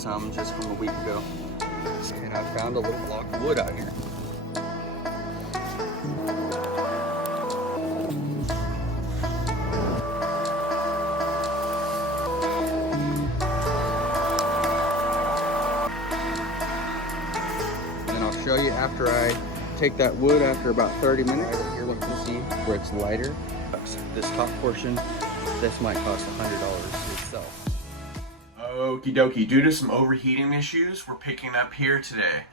some just from a week ago. And I found a little block of wood out here. And I'll show you after I take that wood after about 30 minutes. Right here, look, you see where it's lighter. This top portion, this might cost $100 itself. Okie dokie, due to some overheating issues, we're picking up here today.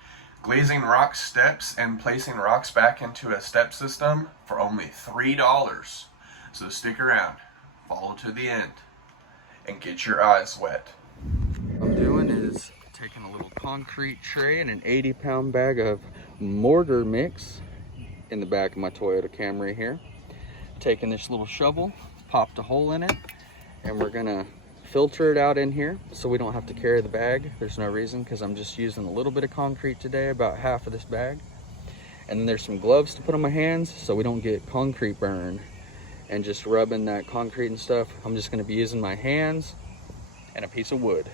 Glazing rock steps and placing rocks back into a step system for only $3. So stick around, follow to the end, and get your eyes wet. What I'm doing is taking a little concrete tray and an 80-pound bag of mortar mix in the back of my Toyota Camry here. Taking this little shovel, popped a hole in it, and we're gonna filter it out in here so we don't have to carry the bag. There's no reason, because I'm just using a little bit of concrete today, about half of this bag. And then there's some gloves to put on my hands so we don't get concrete burn and just rubbing that concrete and stuff. I'm just gonna be using my hands and a piece of wood.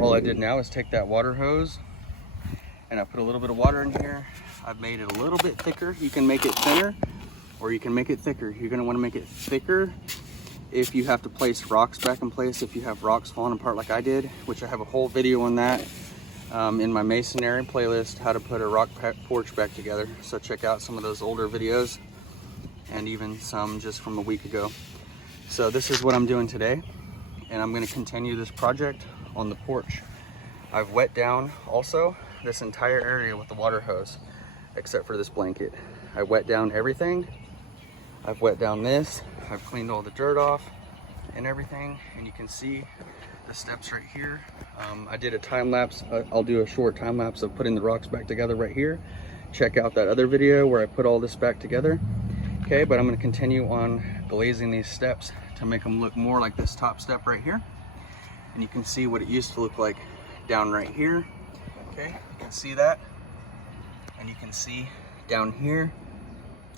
All I did now is take that water hose and I put a little bit of water in here. I've made it a little bit thicker. You can make it thinner or you can make it thicker. You're gonna wanna make it thicker if you have to place rocks back in place, if you have rocks falling apart like I did, which I have a whole video on that in my masonry playlist, how to put a rock porch back together. So check out some of those older videos and even some just from a week ago. So this is what I'm doing today, and I'm gonna continue this project on the porch. I've wet down also this entire area with the water hose, except for this blanket. I wet down everything. I've wet down this. I've cleaned all the dirt off and everything, and you can see the steps right here. I did a time lapse. I'll do a short time lapse of putting the rocks back together right here. Check out that other video where I put all this back together. Okay, but I'm gonna continue on glazing these steps to make them look more like this top step right here. And you can see what it used to look like down right here. Okay, you can see that. And you can see down here,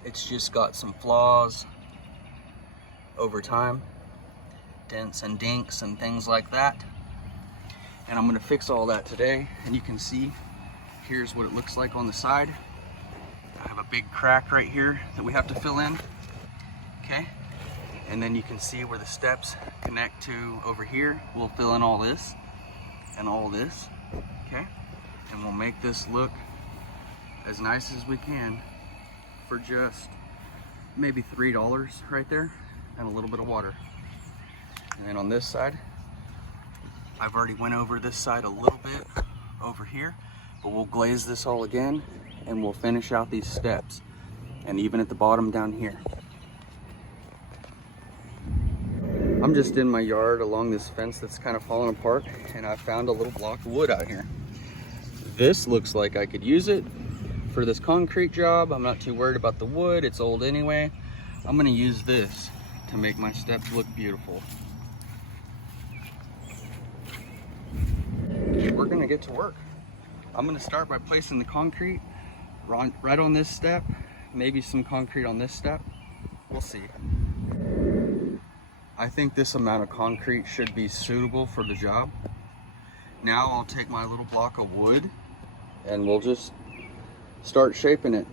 it's just got some flaws over time, dents and dinks and things like that. And I'm gonna fix all that today. And you can see, here's what it looks like on the side. I have a big crack right here that we have to fill in, okay? And then you can see where the steps connect to over here. We'll fill in all this and all this, okay? And we'll make this look as nice as we can for just maybe $3 right there and a little bit of water. And then on this side, I've already went over this side a little bit over here, but we'll glaze this all again and we'll finish out these steps and even at the bottom down here. I'm just in my yard along this fence that's kind of falling apart, and I found a little block of wood out here. This looks like I could use it for this concrete job. I'm not too worried about the wood, it's old anyway. I'm gonna use this to make my steps look beautiful. We're gonna get to work. I'm gonna start by placing the concrete right on this step, maybe some concrete on this step. We'll see. I think this amount of concrete should be suitable for the job. Now I'll take my little block of wood and we'll just start shaping it.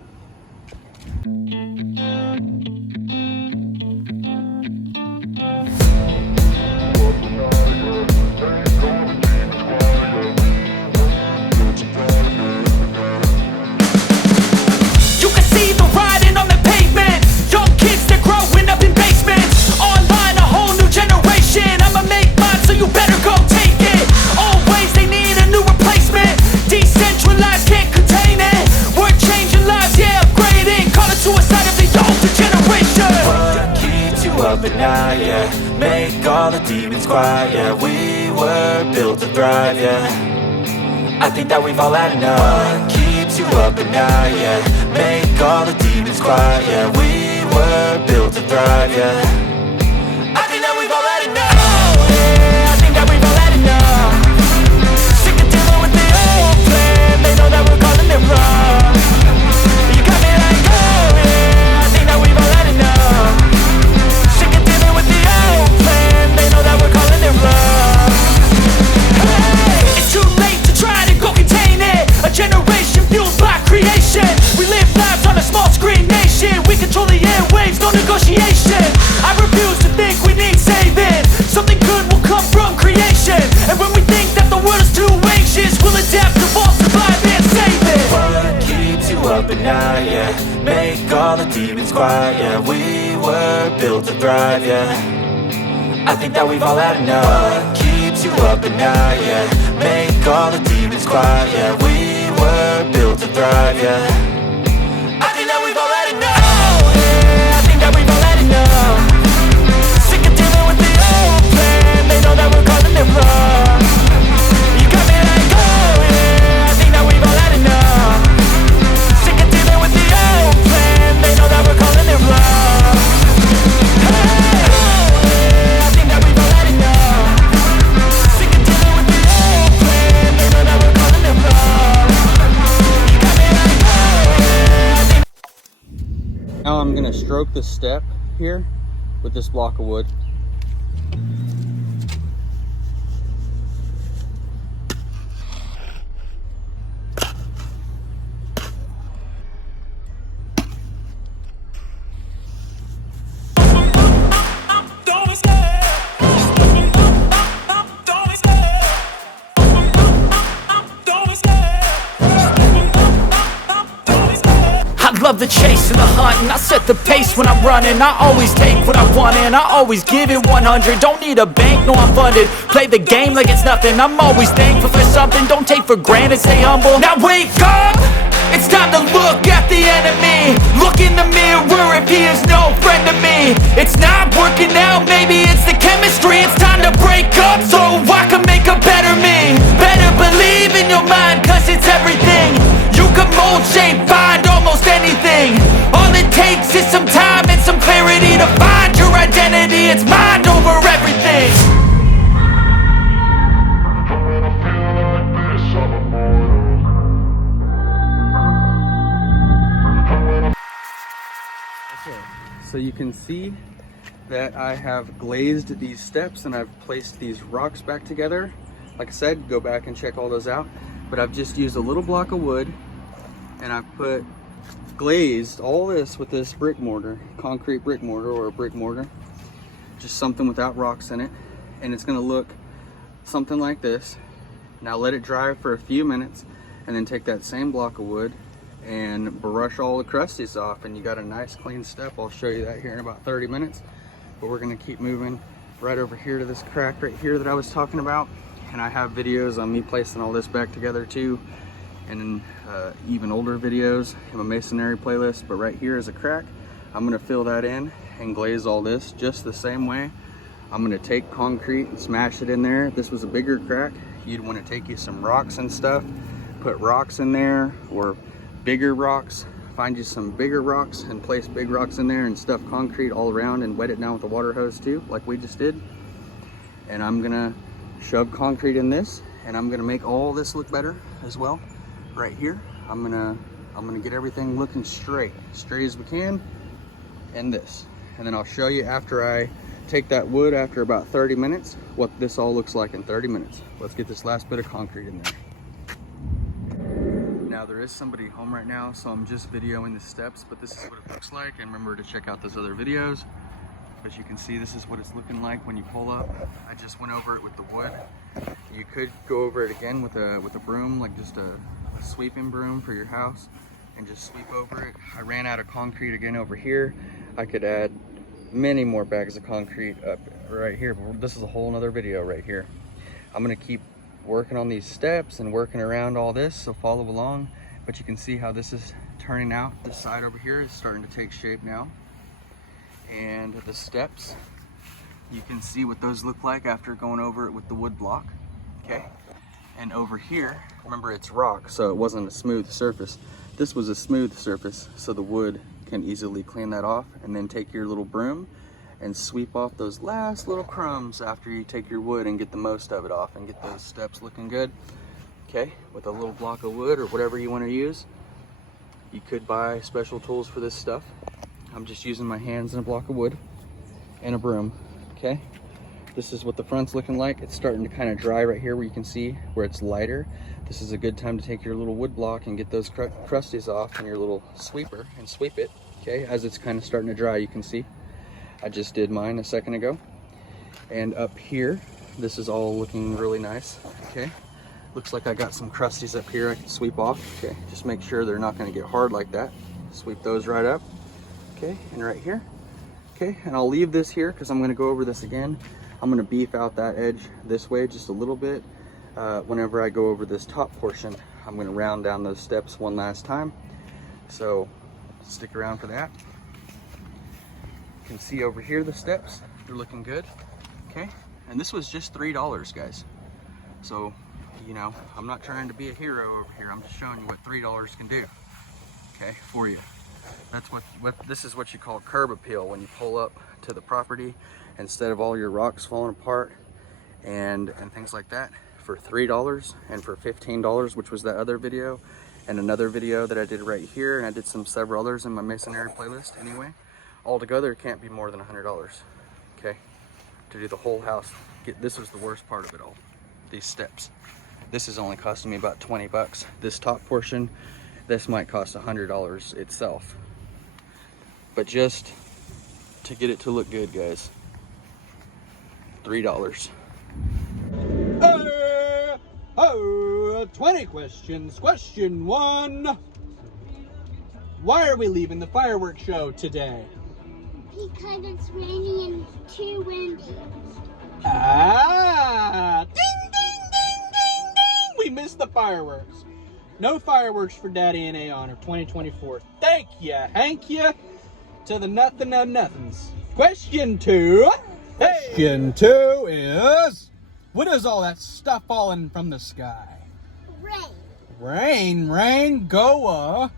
At night, yeah. Make all the demons quiet, yeah. We were built to thrive, yeah. I think that we've all had enough. What keeps you up at night, yeah. Make all the demons quiet, yeah. We were built to thrive. thrive, yeah. I think that we've all had enough, yeah. I think that we've all had enough. Sick of dealing with the old plan, they know that we're calling it wrong. You got me like, oh yeah, I think that we've all had enough. Sick of dealing with the old plan, they know that we're calling it wrong. Hey, it's too late to try to go contain it. A generation fueled by creation. We live lives on a small screen nation. We control the airwaves, no negotiation. I refuse to think we need saving. Something good will come from creation. And when we think that the world is too anxious, we'll adapt, evolve, survive and save it. What keeps you up at night, yeah? Make all the demons quiet, yeah. We were built to thrive, yeah. I think that we've all had enough. What keeps you up at night, yeah? Make all the demons quiet, yeah. We were built to thrive, yeah. I think that we've all had enough, yeah. I think that we've all had enough. Sick of dealing with the old plan, they know that we're calling it wrong. You got me like, oh yeah, I think that we've all had enough. Sick of dealing with the old plan, they know that we're calling it wrong. Hey, oh yeah, I think that we've all had enough. Sick of dealing with the old plan, they know that we're calling it wrong. You got me like, oh yeah, I think. Now I'm gonna stroke the step here with this block of wood. I love the chase and the hunt, and I set the pace when I'm running. I always take what I want and I always give it 100. Don't need a bank, no I'm funded. Play the game like it's nothing. I'm always thankful for something. Don't take for granted, stay humble. Now wake up! It's time to look at the enemy. Look in the mirror if he is no friend to me. It's not working out, maybe it's the chemistry. It's time to break up so I can make a better me. Better believe in your mind, cause it's everything. You can mold, shape, find almost anything. All it takes is some time and some clarity to find your identity. It's mind over everything. So you can see that I have glazed these steps and I've placed these rocks back together. Like I said, go back and check all those out. But I've just used a little block of wood and I've glazed all this with this brick mortar, concrete brick mortar or a brick mortar. Just something without rocks in it. And it's gonna look something like this. Now let it dry for a few minutes and then take that same block of wood and brush all the crusties off and you got a nice clean step. I'll show you that here in about 30 minutes. But we're gonna keep moving right over here to this crack right here that I was talking about. And I have videos on me placing all this back together too. And even older videos in my masonry playlist. But right here is a crack. I'm gonna fill that in and glaze all this just the same way. I'm gonna take concrete and smash it in there. If this was a bigger crack, you'd wanna take you some rocks and stuff, put rocks in there or bigger rocks. Find you some bigger rocks and place big rocks in there and stuff concrete all around and wet it down with a water hose too, like we just did. And I'm gonna shove concrete in this and I'm gonna make all this look better as well. Right here, I'm gonna get everything looking straight as we can, and this. And then I'll show you after I take that wood after about 30 minutes, what this all looks like in 30 minutes. Let's get this last bit of concrete in there. Now there is somebody home right now, so I'm just videoing the steps, but this is what it looks like. And remember to check out those other videos. But you can see this is what it's looking like when you pull up. I just went over it with the wood. You could go over it again with a broom, like just a sweeping broom for your house, and just sweep over it. I ran out of concrete again over here. I could add many more bags of concrete up right here, but this is a whole nother video right here. I'm gonna keep working on these steps and working around all this, so follow along. But you can see how this is turning out. This side over here is starting to take shape now. And the steps, you can see what those look like after going over it with the wood block, okay? And over here, remember it's rock, so it wasn't a smooth surface. This was a smooth surface, so the wood can easily clean that off, and then take your little broom and sweep off those last little crumbs after you take your wood and get the most of it off and get those steps looking good. Okay, with a little block of wood or whatever you want to use. You could buy special tools for this stuff. I'm just using my hands and a block of wood and a broom. Okay, this is what the front's looking like. It's starting to kind of dry right here where you can see where it's lighter. This is a good time to take your little wood block and get those crusties off and your little sweeper and sweep it. Okay, as it's kind of starting to dry, you can see. I just did mine a second ago. And up here, this is all looking really nice. Okay, looks like I got some crusties up here I can sweep off. Okay, just make sure they're not going to get hard like that. Sweep those right up. Okay, and right here. Okay, and I'll leave this here because I'm going to go over this again. I'm going to beef out that edge this way just a little bit. Whenever I go over this top portion, I'm going to round down those steps one last time. So stick around for that. You can see over here the steps, they're looking good. Okay, and this was just $3, guys. So, you know, I'm not trying to be a hero over here. I'm just showing you what $3 can do. Okay, for you. That's what this is what you call curb appeal, when you pull up to the property instead of all your rocks falling apart and things like that. For $3 and for $15, which was that other video, and another video that I did right here, and I did several others in my masonry playlist anyway. Altogether, it can't be more than $100. Okay, to do the whole house. This was the worst part of it all. These steps. This is only costing me about 20 bucks. This top portion, this might cost $100 itself. But just to get it to look good, guys, $3. 20 questions. Question 1. Why are we leaving the fireworks show today? Because it's rainy and too windy. Ah! Ding, ding, ding, ding, ding! We missed the fireworks. No fireworks for Daddy and A Honor 2024. Thank ya, Hank ya, to the nothing of nothings. Question 2. Question 2 is, what is all that stuff falling from the sky? Rain. Rain, go away.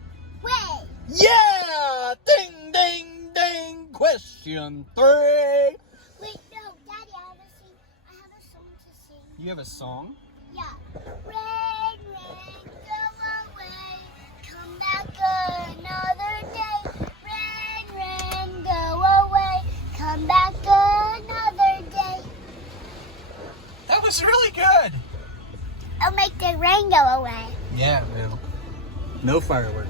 Yeah! Ding, ding, ding! Question 3. Wait, no, Daddy, I have a song to sing. You have a song? Yeah. Rain, rain, go away. Come back another day. Rain, rain, go away. Come back another day. That was really good. I'll make the rain go away. Yeah, it will. No fireworks.